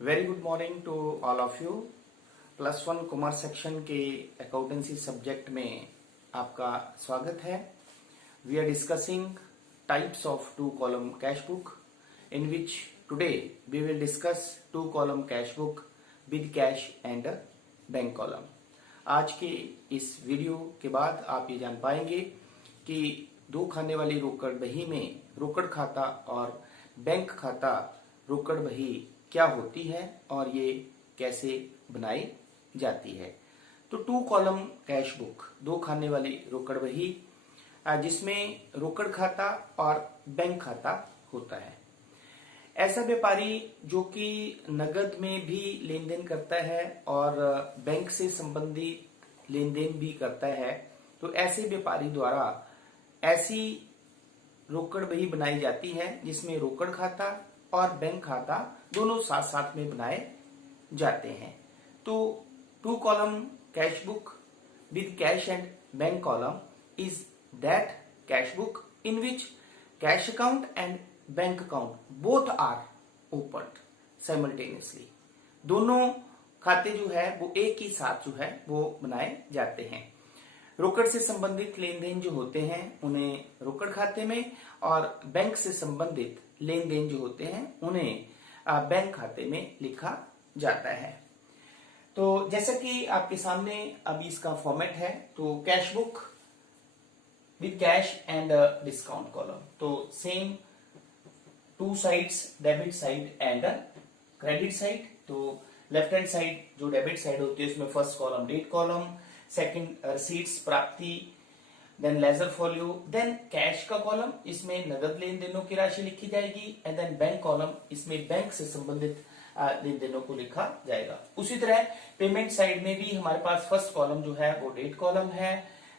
Very good morning to all of you. +1 commerce section के accountancy subject में आपका स्वागत है। We are discussing types of 2 column cash book in which today we will discuss 2 column cash book with cash and bank column. आज के इस video के बाद आप ये जान पाएंगे कि 2 खाने वाली रोकड़ बही में रोकड़ खाता और बैंक खाता रोकड़ बही क्या होती है और ये कैसे बनाई जाती है। तो 2 कॉलम कैश बुक 2 खाने वाली रोकड़ बही जिसमें रोकड़ खाता और बैंक खाता होता है। ऐसा व्यापारी जो कि नगद में भी लेन देन करता है और बैंक से संबंधित लेन देन भी करता है, तो ऐसे व्यापारी द्वारा ऐसी रोकड़ बही बनाई जाती है जिसमें रोकड़ खाता और बैंक खाता दोनों साथ साथ में बनाए जाते हैं। तो 2 column cash book with cash and bank column is that cash book in which cash account and bank account both are open simultaneously. दोनों खाते जो है वो एक ही साथ जो है वो बनाए जाते हैं। रोकड़ से संबंधित लेन देन जो होते हैं उन्हें रोकड़ खाते में और बैंक से संबंधित लेन देन जो होते हैं उन्हें बैंक खाते में लिखा जाता है। तो जैसा कि आपके सामने अभी इसका फॉर्मेट है, तो cash book with cash and discount column, तो same 2 sides, debit side and credit side. तो लेफ्ट हैंड साइड जो डेबिट साइड होती है उसमें first column date column, second receipts प्राप्ति, then ledger folio, then cash का कॉलम, इसमें नगद लेन देनों की राशि लिखी जाएगी, एंड देन बैंक कॉलम, इसमें बैंक से संबंधित लेन देनों को लिखा जाएगा। उसी तरह पेमेंट साइड में भी हमारे पास फर्स्ट कॉलम जो है वो डेट कॉलम है,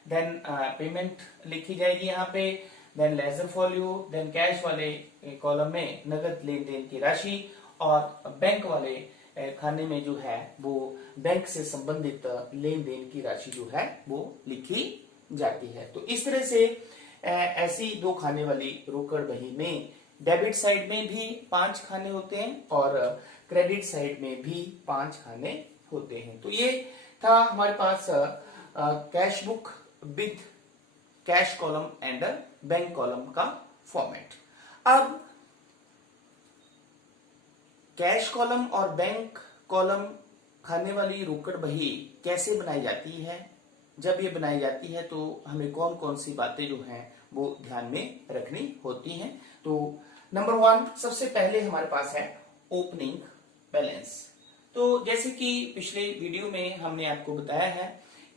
देन पेमेंट लिखी जाएगी यहाँ पे, then ledger folio, then cash वाले कॉलम में नगद लेन देन की राशि और बैंक वाले खाने में जो है वो बैंक से संबंधित लेन देन की राशि जो है वो लिखी जाती है। तो इस तरह से ऐसी 2 खाने वाली रोकड़ बही में डेबिट साइड में भी 5 खाने होते हैं और क्रेडिट साइड में भी 5 खाने होते हैं। तो ये था हमारे पास cash book with cash column and bank column का फॉर्मेट। अब कैश कॉलम और बैंक कॉलम खाने वाली रोकड़ बही कैसे बनाई जाती है, जब ये बनाई जाती है तो हमें कौन कौन सी बातें जो हैं वो ध्यान में रखनी होती हैं। तो नंबर 1 सबसे पहले हमारे पास है ओपनिंग बैलेंस। तो जैसे कि पिछले वीडियो में हमने आपको बताया है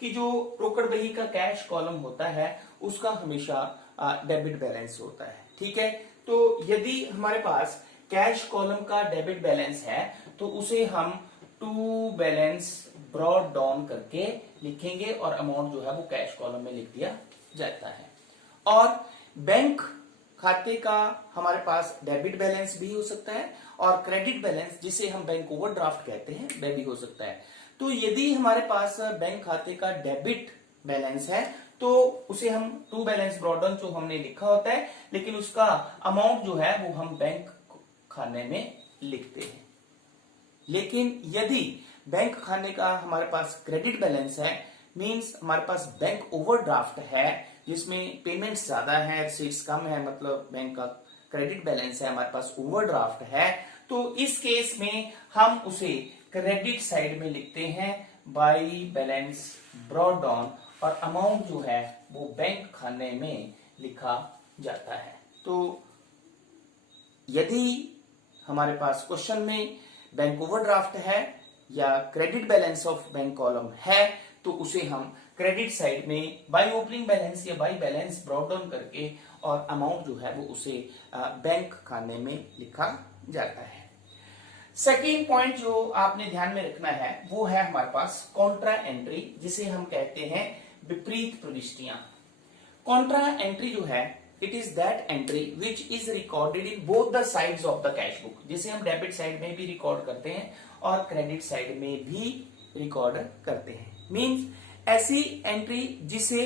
कि जो रोकड़ बही का कैश कॉलम होता है उसका हमेशा डेबिट बैलेंस होता है, ठीक है। तो यदि हमारे पास कैश कॉलम का डेबिट बैलेंस है तो उसे हम टू बैलेंस ब्रॉड डाउन करके लिखेंगे और अमाउंट जो है वो कैश कॉलम में लिख दिया जाता है। और बैंक खाते का हमारे पास डेबिट बैलेंस भी हो सकता है और क्रेडिट बैलेंस जिसे हम बैंक ओवरड्राफ्ट कहते हैं वह भी हो सकता है। तो यदि हमारे पास बैंक खाते का डेबिट बैलेंस है तो उसे हम टू बैलेंस ब्रॉड डाउन जो हमने लिखा होता है, लेकिन उसका अमाउंट जो है वो हम बैंक खाने में लिखते हैं। लेकिन यदि बैंक खाने का हमारे पास क्रेडिट बैलेंस है, मींस हमारे पास बैंक ओवरड्राफ्ट है जिसमें पेमेंट्स ज्यादा है, रिसीट्स कम है, मतलब बैंक का क्रेडिट बैलेंस है, हमारे पास ओवरड्राफ्ट है, तो इस केस में हम उसे क्रेडिट साइड में लिखते हैं बाय बैलेंस ब्रॉड डाउन और अमाउंट जो है वो बैंक खाने में लिखा जाता है। तो यदि हमारे पास क्वेश्चन में बैंक ओवरड्राफ्ट है या credit balance of bank column है तो उसे हम क्रेडिट साइड में बाय ओपनिंग बैलेंस या बाय बैलेंस ब्रॉड डाउन करके और अमाउंट जो है वो उसे बैंक खाने में लिखा जाता है। सेकेंड पॉइंट जो आपने ध्यान में रखना है वो है हमारे पास कॉन्ट्रा एंट्री, जिसे हम कहते हैं विपरीत प्रविष्टियां। कॉन्ट्रा एंट्री जो है it is that entry which is recorded in both the sides of the cash book, जिसे हम डेबिट साइड में भी रिकॉर्ड करते हैं और क्रेडिट साइड में भी रिकॉर्ड करते हैं। मींस ऐसी एंट्री जिसे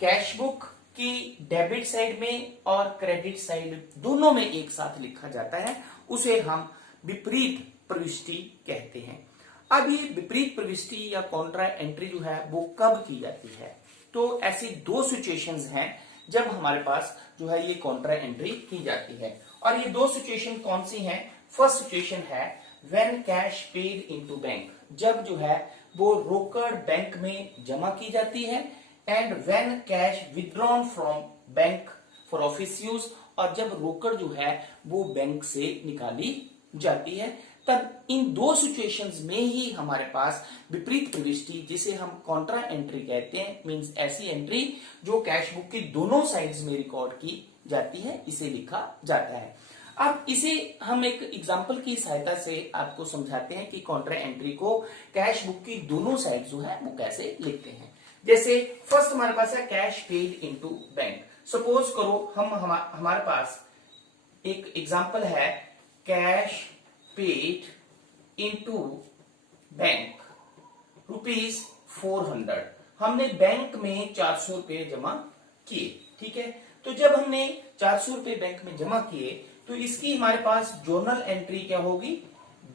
कैश बुक की डेबिट साइड में और क्रेडिट साइड दोनों में एक साथ लिखा जाता है उसे हम विपरीत प्रविष्टि कहते हैं। अब ये विपरीत प्रविष्टि या कॉन्ट्रा एंट्री जो है वो कब की जाती है? तो ऐसी दो सिचुएशंस हैं जब हमारे पास जो है ये कॉन्ट्रा एंट्री की जाती है, और ये दो सिचुएशन कौन सी हैं? फर्स्ट सिचुएशन है when cash paid into bank, जब जो है वो रोकड़ बैंक में जमा की जाती है, and when cash withdrawn from bank for office use, और जब रोकड़ जो है वो बैंक से निकाली जाती है, तब इन दो सिचुएशंस में ही हमारे पास विपरीत प्रविष्टि, जिसे हम कॉन्ट्रा एंट्री कहते हैं, मींस ऐसी एंट्री जो कैश बुक की दोनों साइड्स में रिकॉर्ड की जाती है, इसे लिखा जाता है। अब इसे हम एक एग्जांपल की सहायता से आपको समझाते हैं कि कॉन्ट्रा एंट्री को कैश बुक की दोनों साइड जो है वो कैसे लिखते हैं। जैसे फर्स्ट हमारे पास है cash paid into bank. Suppose करो हमारे पास एक एग्जांपल है कैश पेड इनटू बैंक ₹400। हमने बैंक में 400 रुपए जमा किए, ठीक है। तो जब हमने 400 रुपए बैंक में जमा किए तो इसकी हमारे पास जर्नल एंट्री क्या होगी?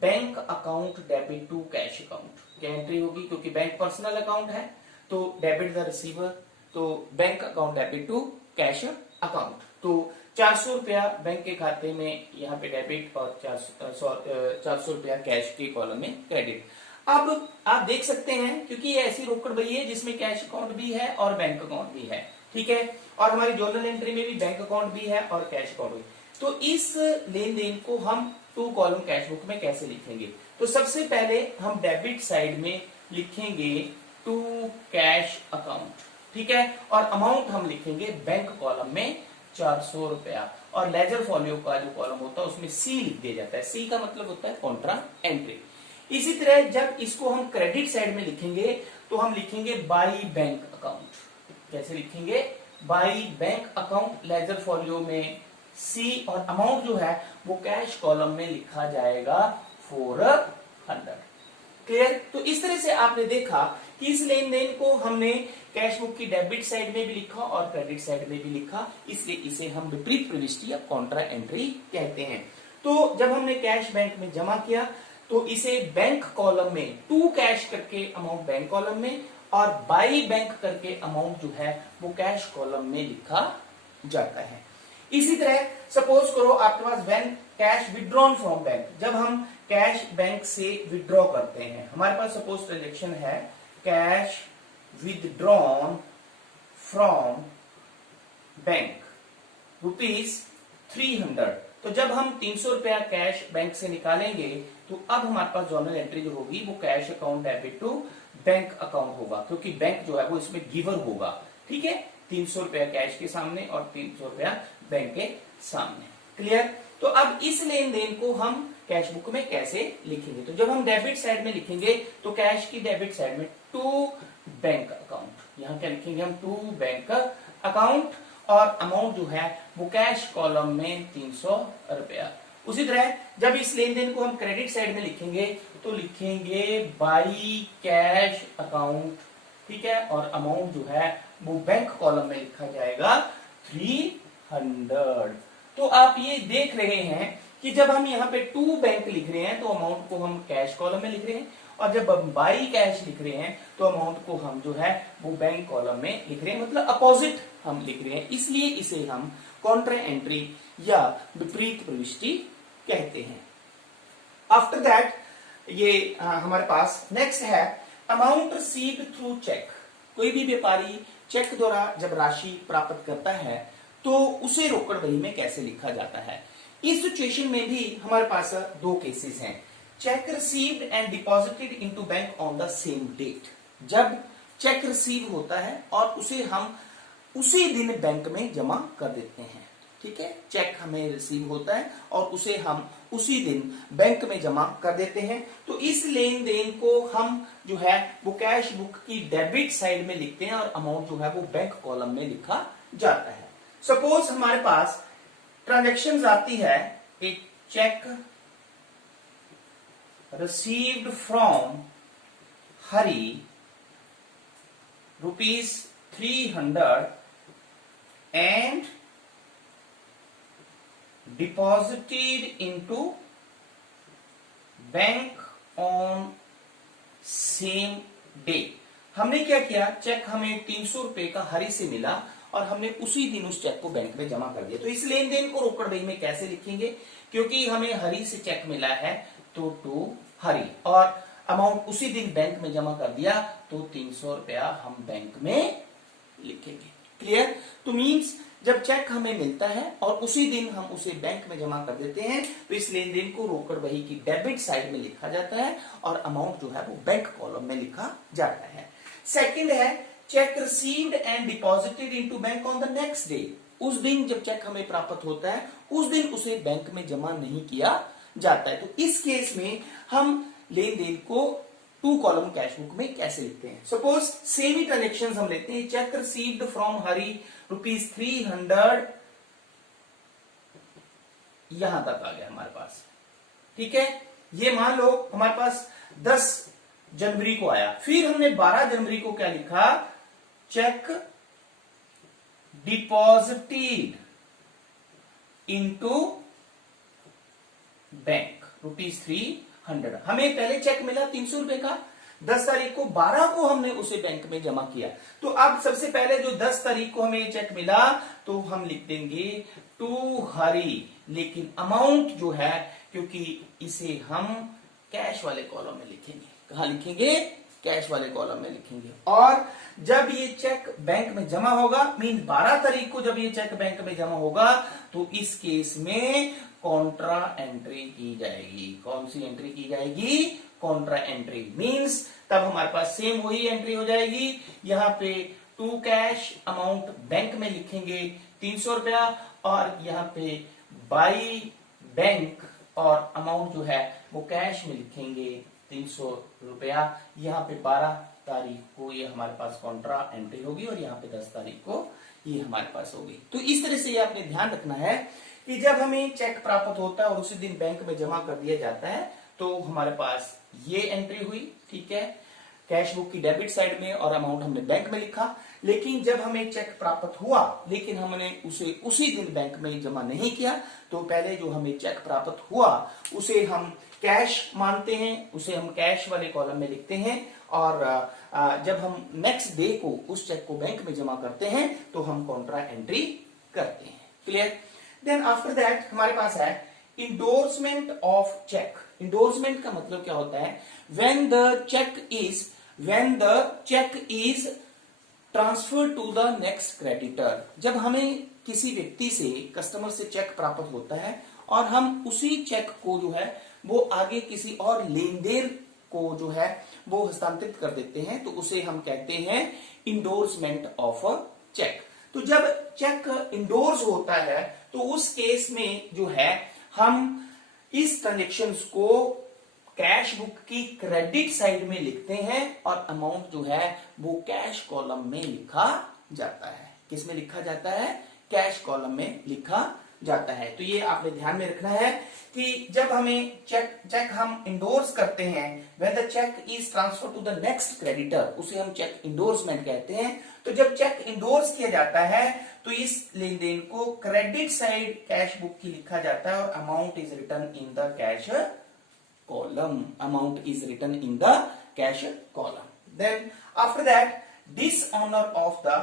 Bank account debit to cash account. क्या एंट्री होगी? क्योंकि बैंक पर्सनल अकाउंट है तो डेबिट द रिसीवर, तो bank account debit to cash account. तो 400 रुपया बैंक के खाते में यहाँ पे डेबिट और 400 रुपया कैश के कॉलम में क्रेडिट। अब आप देख सकते हैं क्योंकि ये ऐसी रोकड़ बही है जिसमें कैश अकाउंट भी है और बैंक अकाउंट भी है, ठीक है, और हमारी जर्नल एंट्री में भी बैंक अकाउंट भी है और कैश अकाउंट भी। तो इस लेन देन को हम टू कॉलम कैश बुक में कैसे लिखेंगे? तो सबसे पहले हम डेबिट साइड में लिखेंगे टू कैश अकाउंट, ठीक है, और अमाउंट हम लिखेंगे बैंक कॉलम में 400 रुपया, और लेजर फॉलियो का जो कॉलम होता है उसमें सी लिख दिया जाता है। सी का मतलब होता है कॉन्ट्रा एंट्री। इसी तरह जब इसको हम क्रेडिट साइड में लिखेंगे तो हम लिखेंगे बाई बैंक अकाउंट। कैसे लिखेंगे? By bank account, ledger folio में सी, और अमाउंट जो है वो कैश कॉलम में लिखा जाएगा 400। क्लियर? तो इस तरह से आपने देखा कि इस लेन देन को हमने कैश बुक की डेबिट साइड में भी लिखा और क्रेडिट साइड में भी लिखा, इसलिए इसे हम विपरीत प्रविष्टि या कॉन्ट्रा एंट्री कहते हैं। तो जब हमने कैश बैंक में जमा किया तो इसे बैंक कॉलम में टू कैश करके अमाउंट बैंक कॉलम में और बाई बैंक करके अमाउंट जो है वो कैश कॉलम में लिखा जाता है। इसी तरह सपोज करो आपके पास when cash withdrawn from bank, जब हम कैश बैंक से विथड्रॉ करते हैं, हमारे पास सपोज ट्रांजेक्शन है कैश विथड्रॉन फ्रॉम बैंक ₹300। तो जब हम 300 रुपया कैश बैंक से निकालेंगे तो अब हमारे पास जर्नल एंट्री जो होगी वो cash account debit to bank account होगा, क्योंकि बैंक जो है वो इसमें गिवर होगा, ठीक है। 300 रुपया कैश के सामने और 300 रुपया बैंक के सामने। क्लियर? तो अब इस लेन देन को हम कैश बुक में कैसे लिखेंगे? तो जब हम डेबिट साइड में लिखेंगे तो कैश की डेबिट साइड में टू बैंक अकाउंट, यहां क्या लिखेंगे हम? टू बैंक अकाउंट, और अमाउंट जो है वो कैश कॉलम में 300 रुपया। उसी तरह जब इस लेन देन को हम क्रेडिट साइड में लिखेंगे तो लिखेंगे बाई कैश अकाउंट, ठीक है, और अमाउंट जो है वो बैंक कॉलम में लिखा जाएगा 300। तो आप ये देख रहे हैं कि जब हम यहाँ पे टू बैंक लिख रहे हैं तो अमाउंट को हम कैश कॉलम में लिख रहे हैं, और जब हम बाई कैश लिख रहे हैं तो अमाउंट को हम जो है वो बैंक कॉलम में लिख रहे हैं, मतलब अपोजिट हम लिख रहे हैं, इसलिए इसे हम कॉन्ट्रा एंट्री या विपरीत प्रविष्टि कहते हैं। आफ्टर दैट ये हमारे पास नेक्स्ट है अमाउंट रिसीव्ड थ्रू चेक। कोई भी व्यापारी चेक द्वारा जब राशि प्राप्त करता है तो उसे रोकड़ बही में कैसे लिखा जाता है? इस सिचुएशन में भी हमारे पास दो केसेस हैं। Cheque received and deposited into bank on the same date. जब चेक रिसीव होता है और उसे हम उसी दिन बैंक में जमा कर देते हैं, ठीक है। चेक हमें रिसीव होता है और उसे हम उसी दिन बैंक में जमा कर देते हैं, तो इस लेन देन को हम जो है वो कैश बुक की डेबिट साइड में लिखते हैं और अमाउंट जो है वो बैंक कॉलम में लिखा जाता है। सपोज हमारे पास ट्रांजैक्शन आती है, एक check received from Hari ₹300 and deposited into bank on same day. हमने क्या किया, चेक हमें 300 रुपए का हरी से मिला और हमने उसी दिन उस चेक को बैंक में जमा कर दिया। तो इस लेन देन को रोकड़ बही में कैसे लिखेंगे, क्योंकि हमें हरी से चेक मिला है तो टू हरी, और अमाउंट उसी दिन बैंक में जमा कर दिया तो 300 रुपया हम बैंक में लिखेंगे। क्लियर? तो मीन्स जब चेक हमें मिलता है और उसी दिन हम उसे बैंक में जमा कर देते हैं तो इस लेन देन को रोकड़ बही की डेबिट साइड में लिखा जाता है और अमाउंट जो है वो बैंक कॉलम में लिखा जाता है। सेकंड है check received and deposited into bank on the next day. उस दिन जब चेक हमें प्राप्त होता है उस दिन उसे बैंक में जमा नहीं किया जाता है। तो इस केस में हम लेन देन को 2 कॉलम कैश बुक में कैसे लिखते हैं। सपोज सेम ही ट्रांजेक्शन हम लेते हैं, चेक रिसीव्ड फ्रॉम हरी ₹300, यहां तक आ गया हमारे पास। ठीक है, ये मान लो हमारे पास 10 जनवरी को आया, फिर हमने 12 जनवरी को क्या लिखा, चेक डिपॉजिटेड इनटू बैंक ₹300। हमें पहले चेक मिला 300 रुपए का, 10 तारीख को, 12 को हमने उसे बैंक में जमा किया। तो अब सबसे पहले जो 10 तारीख को हमें चेक मिला तो हम लिख देंगे टू हरी, लेकिन अमाउंट जो है, क्योंकि इसे हम कैश वाले कॉलम में लिखेंगे। कहां लिखेंगे? कैश वाले कॉलम में लिखेंगे। और जब ये चेक बैंक में जमा होगा, मीन 12 तारीख को जब ये चेक बैंक में जमा होगा तो इस केस में कॉन्ट्रा एंट्री की जाएगी। कौन सी एंट्री की जाएगी? Contra entry. मीन्स तब हमारे पास सेम वही एंट्री हो जाएगी। यहां पे टू कैश अमाउंट बैंक में लिखेंगे 300 रुपया, और यहां पे बाई बैंक और अमाउंट जो है वो कैश में लिखेंगे 300 रुपया। यहाँ पे 12 तारीख को ये हमारे पास कॉन्ट्रा एंट्री होगी और यहाँ पे 10 तारीख को ये हमारे पास होगी। तो इस तरह से ये आपने ध्यान रखना है कि जब हमें चेक प्राप्त होता है और उसी दिन बैंक में जमा कर दिया जाता है तो हमारे पास ये एंट्री हुई। ठीक है, कैश बुक की डेबिट साइड में, और अमाउंट हमने बैंक में लिखा। लेकिन जब हमें चेक प्राप्त हुआ लेकिन हमने उसे उसी दिन बैंक में जमा नहीं किया, तो पहले जो हमें चेक प्राप्त हुआ उसे हम कैश मानते हैं, उसे हम कैश वाले कॉलम में लिखते हैं, और जब हम नेक्स्ट डे को उस चेक को बैंक में जमा करते हैं तो हम कॉन्ट्रा एंट्री करते हैं। क्लियर? देन आफ्टर दैट हमारे पास है इंडोर्समेंट ऑफ चेक। इंडोर्समेंट का मतलब क्या होता है? When the cheque is transfer to the next creditor. जब हमें किसी व्यक्ति से, कस्टमर से चेक प्राप्त होता है और हम उसी चेक को जो है वो आगे किसी और लेनदेन को जो है वो हस्तांतरित कर देते हैं, तो उसे हम कहते हैं इंडोर्समेंट ऑफ अ चेक। तो जब चेक इंडोर्स होता है तो उस केस में जो है हम इस ट्रांजेक्शन को कैश बुक की क्रेडिट साइड में लिखते हैं और अमाउंट जो है वो कैश कॉलम में लिखा जाता है। किस में लिखा जाता है? कैश कॉलम में लिखा जाता है। तो ये आपने ध्यान में रखना है कि जब हमें चेक हम इंडोर्स करते हैं, when the cheque is transfer to the next creditor, उसे हम चेक इंडोर्समेंट कहते हैं। तो जब चेक इंडोर्स किया जाता है तो इस लेन देन को क्रेडिट साइड कैश बुक की लिखा जाता है और amount is written in the cash column. Amount is written in the cash column. Then after that dishonour of the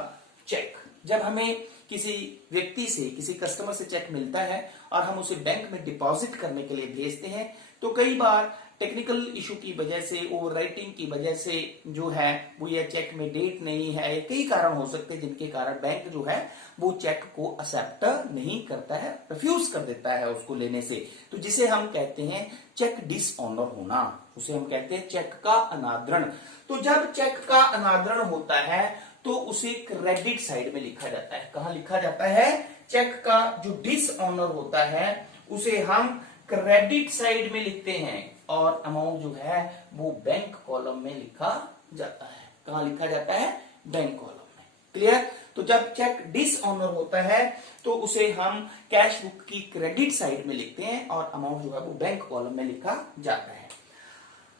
cheque. जब हमें किसी व्यक्ति से, किसी कस्टमर से चेक मिलता है और हम उसे बैंक में डिपॉजिट करने के लिए भेजते हैं, तो कई बार टेक्निकल इशू की वजह से, ओवर राइटिंग की वजह से जो है वो ये चेक में डेट नहीं है, कई कारण हो सकते हैं जिनके कारण बैंक जो है वो चेक को एक्सेप्ट नहीं करता है, रिफ्यूज कर देता है उसको लेने से। तो जिसे हम कहते हैं चेक डिसऑनर होना, उसे हम कहते हैं चेक का अनादरण। तो जब चेक का अनादरण होता है तो उसे क्रेडिट साइड में लिखा जाता है। कहां लिखा जाता है? चेक का जो डिसऑनर होता है उसे हम क्रेडिट साइड में लिखते हैं और अमाउंट जो है वो बैंक कॉलम में लिखा जाता है। कहां लिखा जाता है? बैंक कॉलम में। क्लियर? तो जब चेक डिसऑनर होता है तो उसे हम कैश बुक की क्रेडिट साइड में लिखते हैं और अमाउंट जो है वो बैंक कॉलम में लिखा जाता है।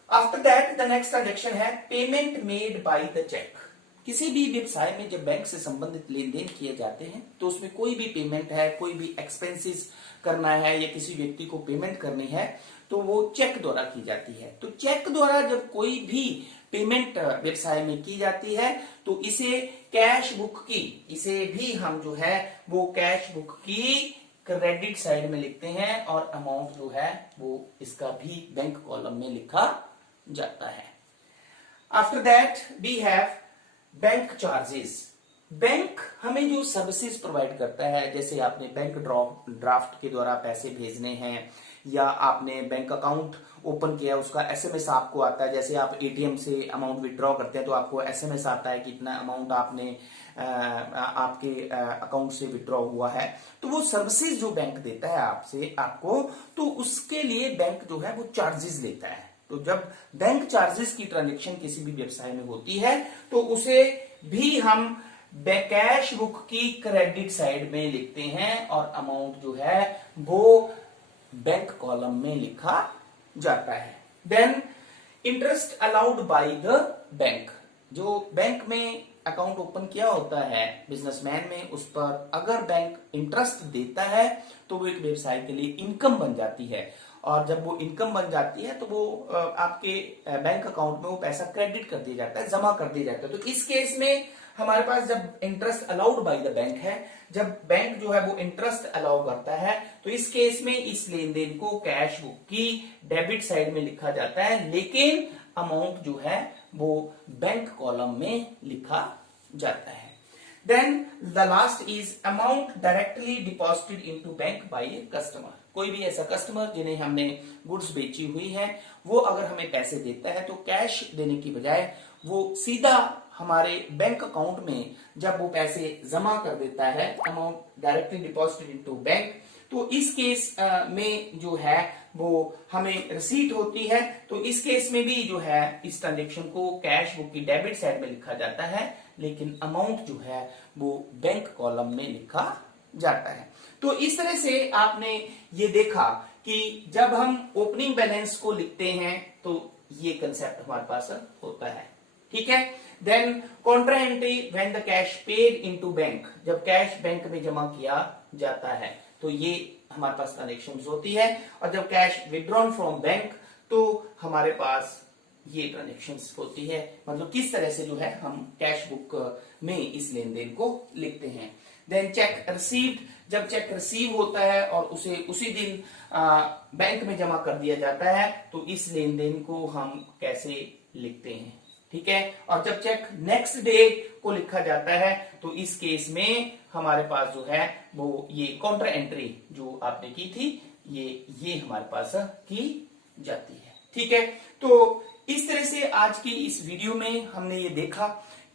After that the next transaction है payment made by the cheque. किसी भी व्यवसाय में जब बैंक से संबंधित लेन देन किए जाते हैं तो उसमें कोई भी पेमेंट है, कोई भी एक्सपेंसेस करना है या किसी व्यक्ति को पेमेंट करनी है, तो वो चेक द्वारा की जाती है। तो चेक द्वारा जब कोई भी पेमेंट व्यवसाय में की जाती है तो इसे कैश बुक की, इसे भी हम जो है वो कैश बुक की क्रेडिट साइड में लिखते हैं और अमाउंट जो है वो इसका भी बैंक कॉलम में लिखा जाता है। After that we have bank charges. Bank हमें जो सर्विसेज प्रोवाइड करता है, जैसे आपने बैंक ड्राफ्ट के द्वारा पैसे भेजने हैं या आपने बैंक अकाउंट ओपन किया, उसका एसएमएस आपको आता है। जैसे आप एटीएम से अमाउंट विड्रॉ करते हैं तो आपको एसएमएस आता है कि इतना अमाउंट आपने आपके अकाउंट से विड्रॉ हुआ है। तो वो सर्विसेज जो बैंक देता है आपको, तो उसके लिए बैंक जो है वो चार्जेस लेता है। तो जब बैंक चार्जेस की ट्रांजेक्शन किसी भी व्यवसाय में होती है तो उसे भी हम कैश बुक की क्रेडिट साइड में लिखते हैं और अमाउंट जो है वो बैंक कॉलम में लिखा जाता है। Then interest allowed by the bank. जो बैंक में अकाउंट ओपन किया होता है बिजनेसमैन में, उस पर अगर बैंक इंटरेस्ट देता है तो वो एक व्यवसाय के लिए इनकम बन जाती है और जब वो इनकम बन जाती है तो वो आपके बैंक अकाउंट में वो पैसा क्रेडिट कर दिया जाता है, जमा कर दिया जाता है। तो इस केस में हमारे पास जब interest allowed by the bank है, जब बैंक जो है वो इंटरेस्ट अलाउ करता है, तो इस केस में इस लेन देन को कैश बुक की डेबिट साइड में लिखा जाता है, लेकिन अमाउंट जो है वो बैंक कॉलम में लिखा जाता है। Then the last is amount directly deposited into bank by a customer. कोई भी ऐसा कस्टमर जिन्हें हमने गुड्स बेची हुई है, वो अगर हमें पैसे देता है तो कैश देने की बजाय वो सीधा हमारे बैंक अकाउंट में जब वो पैसे जमा कर देता है, amount directly deposited into bank, तो इस केस में जो है वो हमें रिसीट होती है। तो इस केस में भी जो है इस ट्रांजेक्शन को कैश बुक की डेबिट साइड में लिखा जाता है, लेकिन अमाउंट जो है वो बैंक कॉलम में लिखा जाता है। तो इस तरह से आपने ये देखा कि जब हम ओपनिंग बैलेंस को लिखते हैं तो ये कंसेप्ट हमारे पास होता है, ठीक है। Then contra entry when the cash paid into bank. जब कैश बैंक में जमा किया जाता है तो ये हमारे पास ट्रांजेक्शन होती है, और जब कैश विड्रॉन फ्रॉम बैंक तो हमारे पास ये ट्रांजेक्शन्स होती है। मतलब किस तरह से जो है हम कैश बुक में इस लेन देन को लिखते हैं। Then cheque received. जब चेक रिसीव होता है और उसे उसी दिन बैंक में जमा कर दिया जाता है तो इस लेन देन को हम कैसे लिखते हैं, ठीक है। और जब चेक नेक्स्ट डे को लिखा जाता है तो इस केस में हमारे पास जो है वो ये कॉन्ट्रा एंट्री जो आपने की थी ये हमारे पास की जाती है, ठीक है। तो इस तरह से आज की इस वीडियो में हमने ये देखा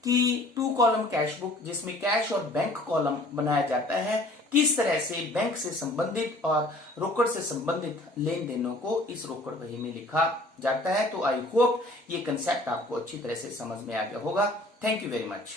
कि 2 कॉलम कैश बुक जिसमें कैश और बैंक कॉलम बनाया जाता है, किस तरह से बैंक से संबंधित और रोकड़ से संबंधित लेन देनों को इस रोकड़ बही में लिखा जाता है। तो आई होप ये कंसेप्ट आपको अच्छी तरह से समझ में आ गया होगा। Thank you very much.